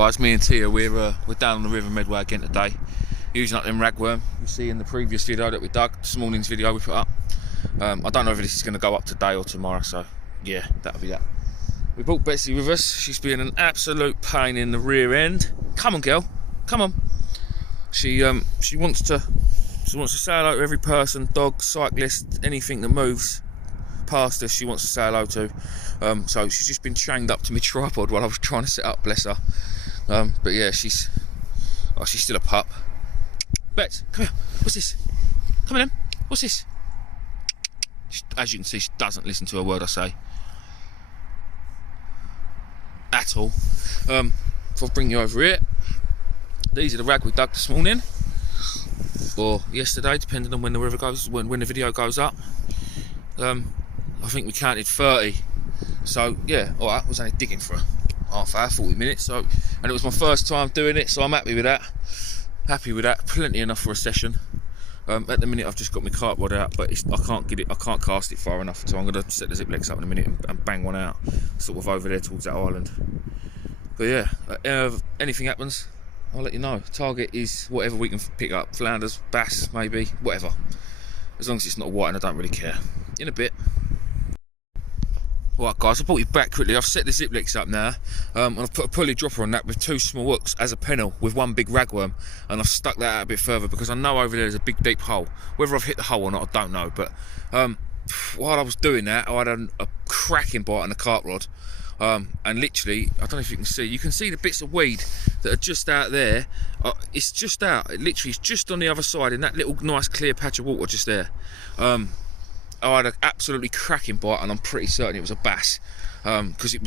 guys, me and Tia, we're down on the River Medway again today, using up them ragworm you see in the previous video that we dug, this morning's video we put up. I don't know if this is going to go up today or tomorrow, so yeah, that'll be that. We brought Betsy with us. She's been an absolute pain in the rear end. Come on, girl, come on. She wants to say hello to every person, dog, cyclist, anything that moves past us she wants to say hello to. So she's just been chained up to my tripod while I was trying to set up, bless her. But yeah, she's still a pup. Bets, come here. What's this? Come on then. What's this? As you can see, she doesn't listen to a word I say at all. If I bring you over here, these are the rag we dug this morning, or yesterday, depending on when the river goes, when the video goes up. I think we counted 30. So yeah, all right. I was only digging for a half hour, 40 minutes. So, and it was my first time doing it, so I'm happy with that. Happy with that. Plenty enough for a session. At the minute, I've just got my cart rod out, but I can't get it. I can't cast it far enough. So I'm going to set the zip legs up in a minute and bang one out, sort of over there towards that island. But yeah, if anything happens, I'll let you know. Target is whatever we can pick up. Flounders, bass, maybe, whatever. As long as it's not white, and I don't really care. In a bit. Right guys, I brought you back quickly. I've set the zip legs up now, and I've put a pulley dropper on that with 2 small hooks as a pennel with 1 big ragworm, and I've stuck that out a bit further because I know over there is a big deep hole. Whether I've hit the hole or not, I don't know, but while I was doing that, I had a cracking bite on the cart rod, and literally, I don't know if you can see the bits of weed that are just out there. It's just out, it literally is just on the other side in that little nice clear patch of water just there. I had an absolutely cracking bite, and I'm pretty certain it was a bass, because it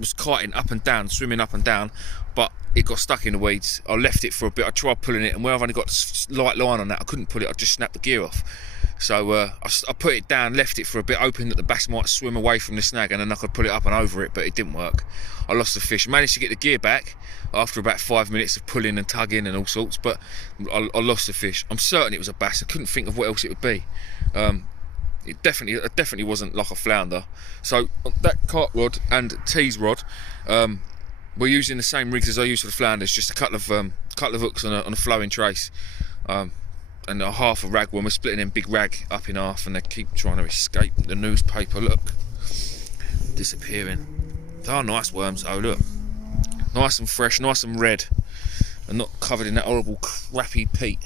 was kiting up and down, swimming up and down, but it got stuck in the weeds. I left it for a bit. I tried pulling it, and where I've only got a light line on that, I couldn't pull it. I just snapped the gear off. So I put it down, left it for a bit, hoping that the bass might swim away from the snag, and then I could pull it up and over it, but it didn't work. I lost the fish. Managed to get the gear back after about 5 minutes of pulling and tugging and all sorts, but I lost the fish. I'm certain it was a bass. I couldn't think of what else it would be. It definitely wasn't like a flounder. So that cart rod and tease rod, we're using the same rigs as I use for the flounders, just a couple of hooks on a flowing trace, and a half a ragworm. We're splitting them big rag up in half, and they keep trying to escape the newspaper. Look, disappearing. They are nice worms. Oh look, nice and fresh, nice and red, and not covered in that horrible crappy peat.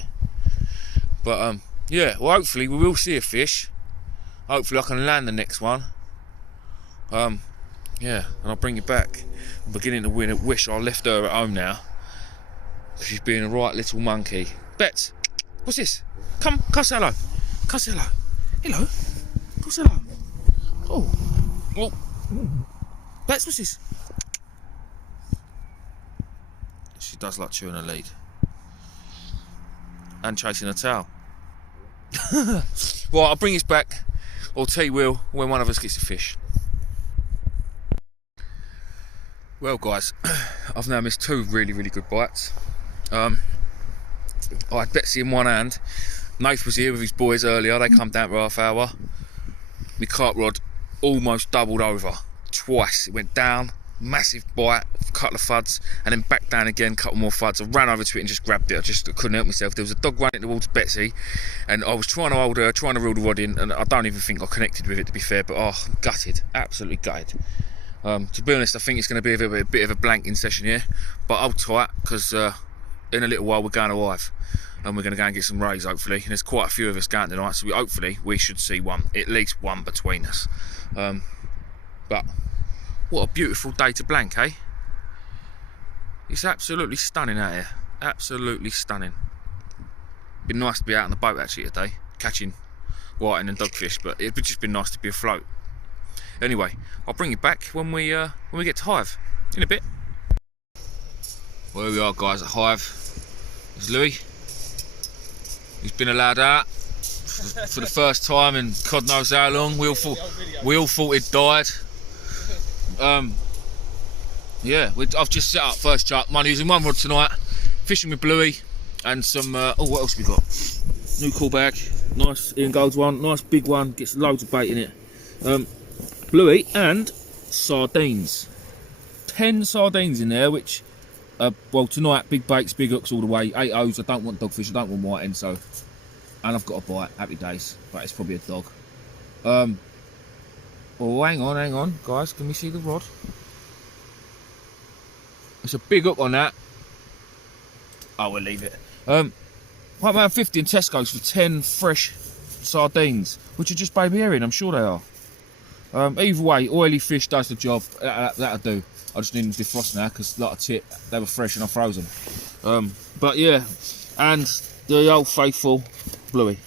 But yeah, well hopefully we will see a fish. Hopefully I can land the next one. Yeah, and I'll bring you back. I'm beginning to wish I left her at home now. She's being a right little monkey. Bets, what's this? Come say hello. Come say hello. Hello. Come say hello. Oh. Bets, what's this? She does like chewing her lead. And chasing her tail. Well, I'll bring this back. Or T will when one of us gets a fish. Well guys, I've now missed 2 really good bites. I had Betsy in one hand. Nath was here with his boys earlier. They come down for half hour. My cart rod almost doubled over twice. It went down, massive bite, a couple of thuds, and then back down again, a couple more thuds. I ran over to it and just grabbed it. I couldn't help myself. There was a dog running towards Betsy, and I was trying to hold her, trying to reel the rod in, and I don't even think I connected with it, to be fair, but oh, gutted, absolutely gutted. To be honest, I think it's going to be a bit of a blanking session here, but hold tight, because in a little while we're going to Hythe, and we're going to go and get some rays, hopefully. And there's quite a few of us going tonight, so hopefully we should see one, at least one between us. But what a beautiful day to blank, eh? It's absolutely stunning out here. Absolutely stunning. Been nice to be out on the boat actually today, catching whiting and dogfish, but it'd just been nice to be afloat. Anyway, I'll bring you back when we get to Hythe in a bit. Well, here we are, guys, at Hythe. There's Louis. He's been allowed out for the first time in God knows how long. We all thought he'd died. Yeah, I've just set up first chuck. I'm using 1 rod tonight, fishing with Bluey, and some. Oh, what else we got? New call bag, nice Ian Gold's one, nice big one. Gets loads of bait in it. Bluey and sardines. 10 sardines in there, which Well, tonight, big baits, big hooks all the way. 8 O's. I don't want dogfish. I don't want whiting. So, and I've got a bite. Happy days. But it's probably a dog. Oh, hang on, guys. Can we see the rod? It's a big hook on that. Oh, we'll leave it. £1.50 in Tesco's for 10 fresh sardines, which are just baby herring. I'm sure they are. Either way, oily fish does the job. That'll do. I just need them to defrost now because, like a tip, they were fresh and I froze them. But yeah, and the old faithful bluey.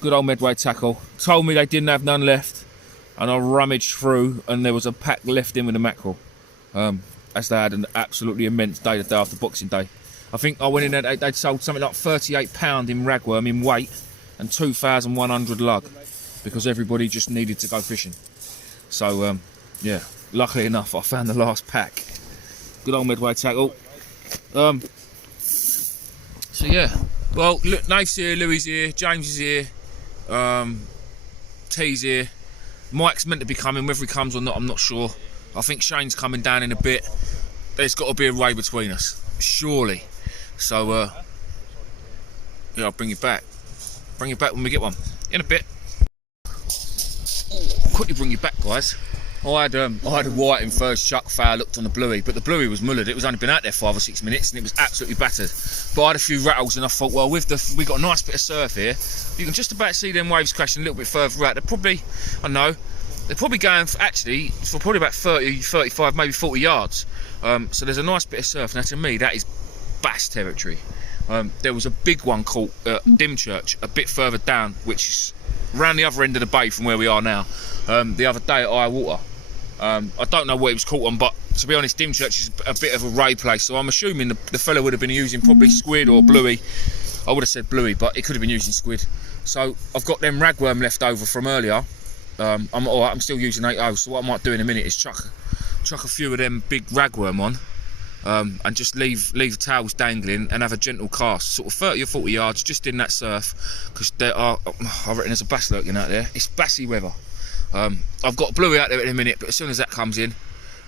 Good old Medway tackle. Told me they didn't have none left, and I rummaged through, and there was a pack left in with the mackerel. As they had an absolutely immense day the day after Boxing Day. I think I went in there, they'd sold something like £38 in ragworm in weight and 2,100 lug, because everybody just needed to go fishing. So yeah, luckily enough I found the last pack. Good old Medway tackle. So yeah, well, look, Nate's here, Louis here, James is here, T's here. Mike's meant to be coming, whether he comes or not I'm not sure. I think Shane's coming down in a bit. There's got to be a ray between us, surely. So yeah, I'll bring you back. Bring you back when we get one. In a bit. Quickly bring you back, guys. I had a white in first chuck, foul, looked on the bluey, but the bluey was mullered. It was only been out there 5 or 6 minutes and it was absolutely battered. But I had a few rattles and I thought, well, we got a nice bit of surf here. You can just about see them waves crashing a little bit further out. They're probably, I don't know, they're probably going for probably about 30, 35, maybe 40 yards. So there's a nice bit of surf. Now to me, that is bass territory. There was a big one caught at Dymchurch a bit further down, which is around the other end of the bay from where we are now, the other day at high water. I don't know what it was caught on, but to be honest, Dymchurch is a bit of a ray place, so I'm assuming the fella would have been using probably squid or bluey. I would have said bluey, but it could have been using squid. So I've got them ragworm left over from earlier. I'm alright, I'm still using 8 O's, so what I might do in a minute is chuck a few of them big ragworm on, and just leave the towels dangling and have a gentle cast, sort of 30 or 40 yards, just in that surf, because I reckon there's a bass lurking out there. It's bassy weather. I've got a bluey out there in a minute, but as soon as that comes in,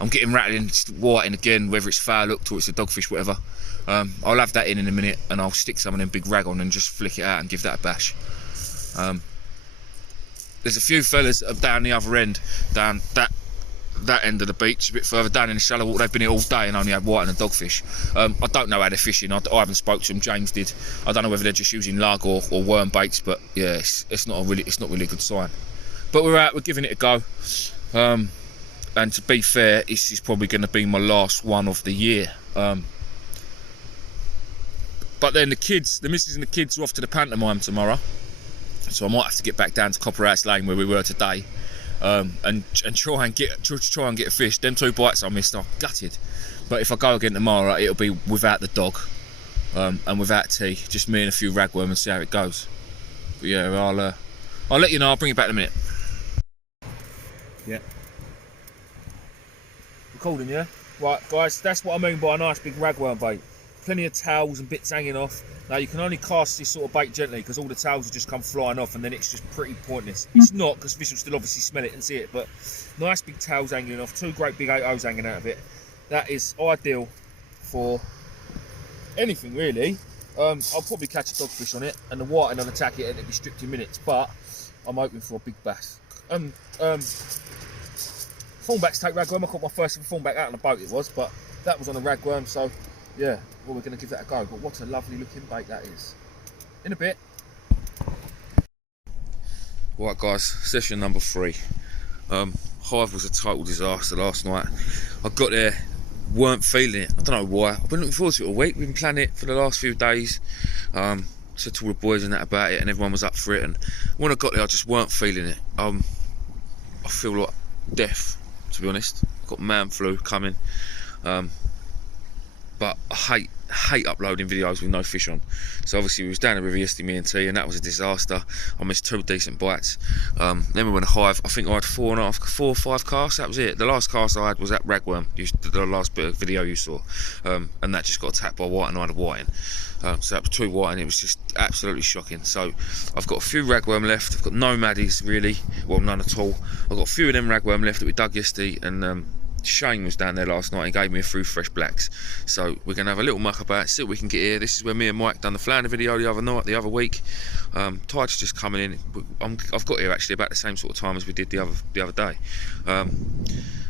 I'm getting rattling, whiting again, whether it's foul hooked or it's a dogfish, whatever. I'll have that in a minute, and I'll stick some of them big rag on and just flick it out and give that a bash. There's a few fellas down the other end, down that end of the beach, a bit further down in the shallow water. They've been here all day and only had white and dogfish. I don't know how they're fishing. I haven't spoke to them. James did. I don't know whether they're just using lug or worm baits, but yeah, it's not really a good sign. But we're out. We're giving it a go. And to be fair, this is probably going to be my last one of the year. But then the missus and the kids are off to the pantomime tomorrow, so I might have to get back down to Copperhouse Lane where we were today, and try and get a fish. Them 2 bites I missed, I'm gutted. But if I go again tomorrow, it'll be without the dog, and without T, just me and a few ragworm, and see how it goes. But yeah, I'll let you know. I'll bring you back in a minute. Yeah. Recording, yeah? Right, guys, that's what I mean by a nice big ragworm bait. Plenty of towels and bits hanging off. Now, you can only cast this sort of bait gently because all the towels will just come flying off and then it's just pretty pointless. It's not, because fish will still obviously smell it and see it, but nice big towels hanging off, 2 great big 8 O's hanging out of it. That is ideal for anything, really. I'll probably catch a dogfish on it and the whiting will attack it and it'll be stripped in minutes, but I'm hoping for a big bass. Thornbacks take ragworm. I caught my first thornback out on a boat, it was, but that was on a ragworm, so yeah, well, we're going to give that a go. But what a lovely looking bait that is. In a bit. Right, guys, session number 3. Hythe was a total disaster last night. I got there, weren't feeling it. I don't know why. I've been looking forward to it all week. We've been planning it for the last few days. Said to all the boys and that about it, and everyone was up for it. And when I got there, I just weren't feeling it. I feel like death, to be honest. I've got man flu coming. But I hate uploading videos with no fish on. So obviously we was down the river yesterday, me and T, and that was a disaster. I missed 2 decent bites. Then we went to Hythe. I think I had 4 or 5 casts. That was it. The last cast I had was that ragworm, the last bit of video you saw, and that just got attacked by white, and I had a whiting. So that was 2 white, and it was just absolutely shocking. So I've got a few ragworm left. I've got no maddies really, well, none at all. I've got a few of them ragworm left that we dug yesterday, and Shane was down there last night and gave me a few fresh blacks. So we're going to have a little muck about, see what we can get here. This is where me and Mike done the flounder video the other week. Tide's just coming in. I've got here actually about the same sort of time as we did the other day.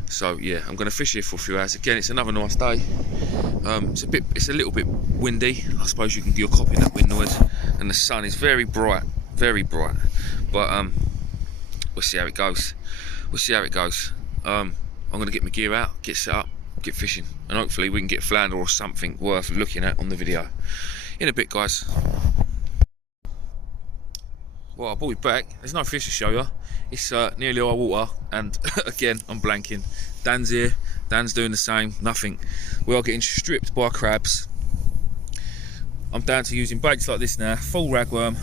So yeah, I'm going to fish here for a few hours. Again, it's another nice day. It's a little bit windy. I suppose you can you're copying that wind noise, and the sun is very bright, very bright. But we'll see how it goes. We'll see how it goes. I'm going to get my gear out, get set up, get fishing, and hopefully we can get a flounder or something worth looking at on the video. In a bit, guys. Well, I'll be back. There's no fish to show you. It's nearly high water, and again, I'm blanking. Dan's here. Dan's doing the same. Nothing. We are getting stripped by crabs. I'm down to using baits like this now. Full ragworm.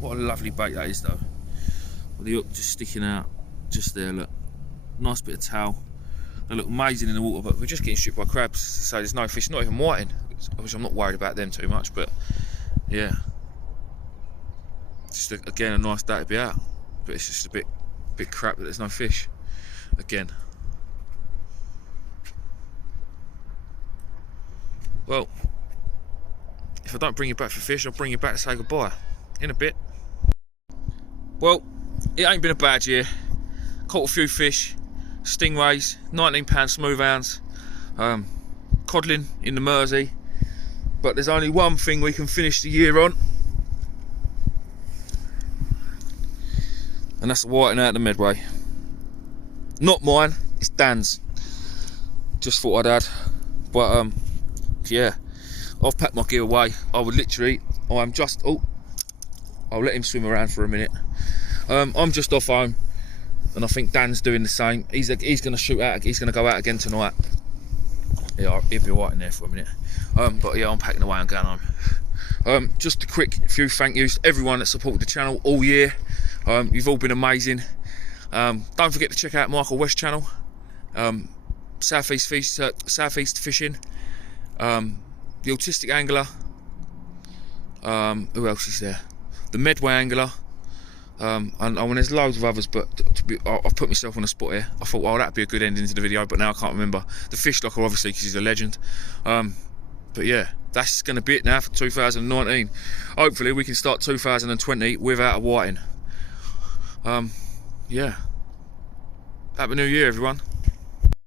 What a lovely bait that is, though. With the hook just sticking out, just there. Look, nice bit of towel. They look amazing in the water, but we're just getting stripped by crabs. So there's no fish, not even whiting. Which I'm not worried about them too much, but yeah. Just again a nice day to be out, but it's just a bit crap that there's no fish again. Well, if I don't bring you back for fish, I'll bring you back to say goodbye in a bit. Well, it ain't been a bad year. Caught a few fish, stingrays, 19-pound smooth hounds, codling in the Mersey, but there's only one thing we can finish the year on, and that's the whiting out of the Medway. Not mine, it's Dan's. Just thought I'd add. But yeah, I've packed my gear away. I'll let him swim around for a minute. I'm just off home, and I think Dan's doing the same. He's gonna shoot out. He's gonna go out again tonight. Yeah, he'll be right in there for a minute. But yeah, I'm packing away and going home. Just a quick few thank yous to everyone that supported the channel all year. You've all been amazing. Don't forget to check out Michael West's channel, Southeast Fishing, the Autistic Angler. Who else is there? The Medway Angler. And there's loads of others, but I've put myself on the spot here. I thought, well, that'd be a good ending to the video, but now I can't remember. The Fish Locker, obviously, because he's a legend. But yeah, that's going to be it now for 2019. Hopefully we can start 2020 without a whiting. Yeah. Happy New Year, everyone.